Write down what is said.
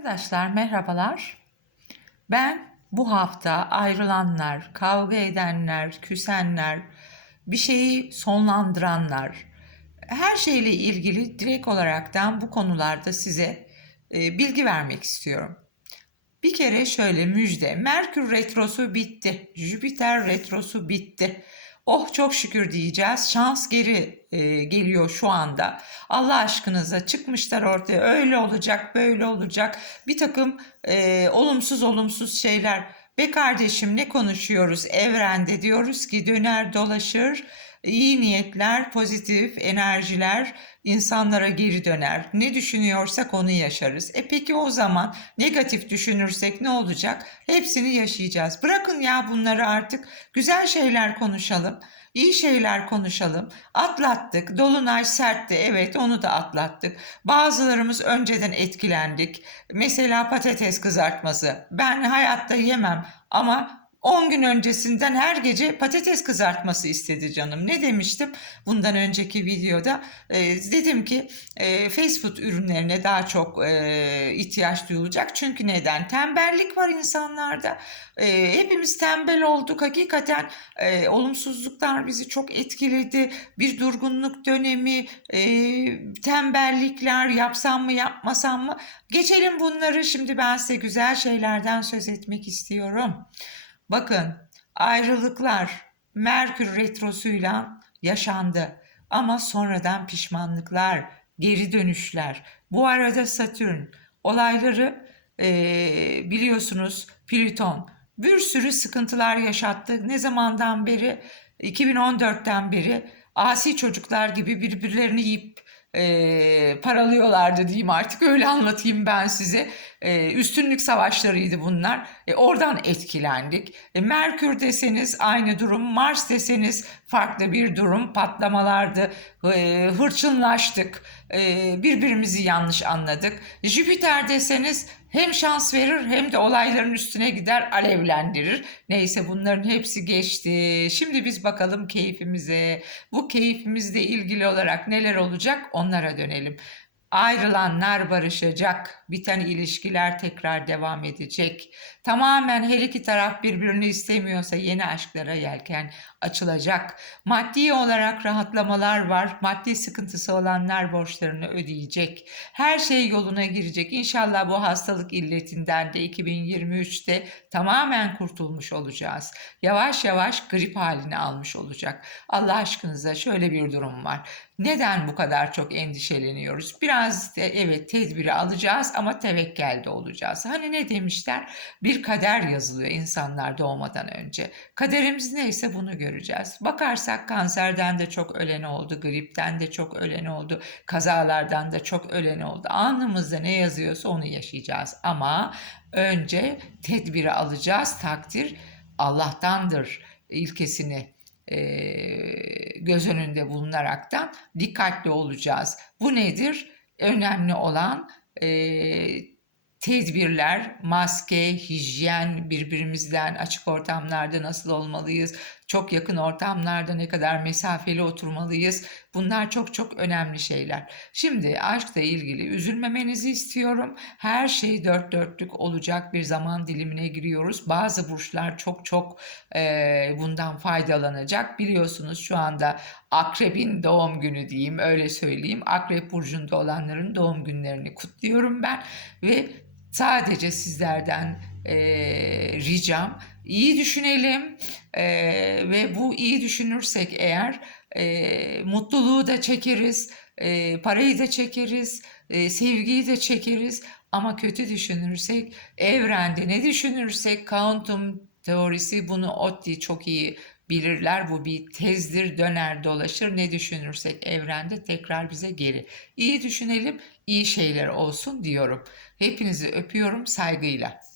Arkadaşlar merhabalar. Ben bu hafta ayrılanlar, kavga edenler, küsenler, bir şeyi sonlandıranlar, her şeyle ilgili direkt olaraktan bu konularda size e, bilgi vermek istiyorum. Bir kere şöyle müjde. Merkür retrosu bitti. Jüpiter retrosu bitti. Oh çok şükür diyeceğiz. Şans geri e, geliyor şu anda. Allah aşkınıza çıkmışlar ortaya. Öyle olacak, böyle olacak. Bir takım e, olumsuz olumsuz şeyler. Be kardeşim ne konuşuyoruz evrende diyoruz ki döner dolaşır. İyi niyetler, pozitif enerjiler insanlara geri döner. Ne düşünüyorsak onu yaşarız. E peki o zaman negatif düşünürsek ne olacak? Hepsini yaşayacağız. Bırakın ya bunları artık. Güzel şeyler konuşalım. İyi şeyler konuşalım. Atlattık. Dolunay sertti. Evet onu da atlattık. Bazılarımız önceden etkilendik. Mesela patates kızartması. Ben hayatta yemem ama 10 gün öncesinden her gece patates kızartması istedi canım. Ne demiştim bundan önceki videoda? E, dedim ki e, fast food ürünlerine daha çok e, ihtiyaç duyulacak. Çünkü neden? Tembellik var insanlarda. E, hepimiz tembel olduk. Hakikaten e, olumsuzluklar bizi çok etkiledi. Bir durgunluk dönemi, e, tembellikler, yapsam mı yapmasam mı? Geçelim bunları. Şimdi ben size güzel şeylerden söz etmek istiyorum. Bakın ayrılıklar Merkür retrosuyla yaşandı ama sonradan pişmanlıklar, geri dönüşler. Bu arada Satürn olayları e, biliyorsunuz Plüton bir sürü sıkıntılar yaşattı. Ne zamandan beri 2014'ten beri asi çocuklar gibi birbirlerini yiyip e, paralıyorlardı diyeyim artık öyle anlatayım ben size. E, üstünlük savaşlarıydı bunlar. E, oradan etkilendik. E, Merkür deseniz aynı durum, Mars deseniz farklı bir durum. Patlamalardı, e, hırçınlaştık, e, birbirimizi yanlış anladık. Jüpiter deseniz hem şans verir hem de olayların üstüne gider alevlendirir. Neyse bunların hepsi geçti. Şimdi biz bakalım keyfimize. Bu keyfimizle ilgili olarak neler olacak onlara dönelim. Ayrılanlar barışacak, biten ilişkiler tekrar devam edecek. Tamamen her iki taraf birbirini istemiyorsa yeni aşklara yelken açılacak. Maddi olarak rahatlamalar var. Maddi sıkıntısı olanlar borçlarını ödeyecek. Her şey yoluna girecek. İnşallah bu hastalık illetinden de 2023'te tamamen kurtulmuş olacağız. Yavaş yavaş grip halini almış olacak. Allah aşkınıza şöyle bir durum var. Neden bu kadar çok endişeleniyoruz? Biraz de, evet tedbiri alacağız ama tevekkelde olacağız. Hani ne demişler? Bir kader yazılıyor insanlar doğmadan önce. Kaderimiz neyse bunu göreceğiz. Bakarsak kanserden de çok ölen oldu, gripten de çok ölen oldu, kazalardan da çok ölen oldu. Anımızda ne yazıyorsa onu yaşayacağız. Ama önce tedbiri alacağız. Takdir Allah'tandır ilkesini göz önünde bulunaraktan dikkatli olacağız. Bu nedir? Önemli olan e, tedbirler, maske, hijyen, birbirimizden açık ortamlarda nasıl olmalıyız, çok yakın ortamlarda ne kadar mesafeli oturmalıyız. Bunlar çok çok önemli şeyler. Şimdi aşkla ilgili üzülmemenizi istiyorum. Her şey dört dörtlük olacak bir zaman dilimine giriyoruz. Bazı burçlar çok çok e, bundan faydalanacak. Biliyorsunuz şu anda Akrep'in doğum günü diyeyim öyle söyleyeyim. Akrep burcunda olanların doğum günlerini kutluyorum ben ve sadece sizlerden e, ricam iyi düşünelim e, ve bu iyi düşünürsek eğer e, mutluluğu da çekeriz, e, parayı da çekeriz, e, sevgiyi de çekeriz. Ama kötü düşünürsek evrende ne düşünürsek kuantum teorisi bunu Otti çok iyi bilirler. Bu bir tezdir, döner dolaşır. Ne düşünürsek evrende tekrar bize geri. İyi düşünelim, iyi şeyler olsun diyorum. Hepinizi öpüyorum saygıyla.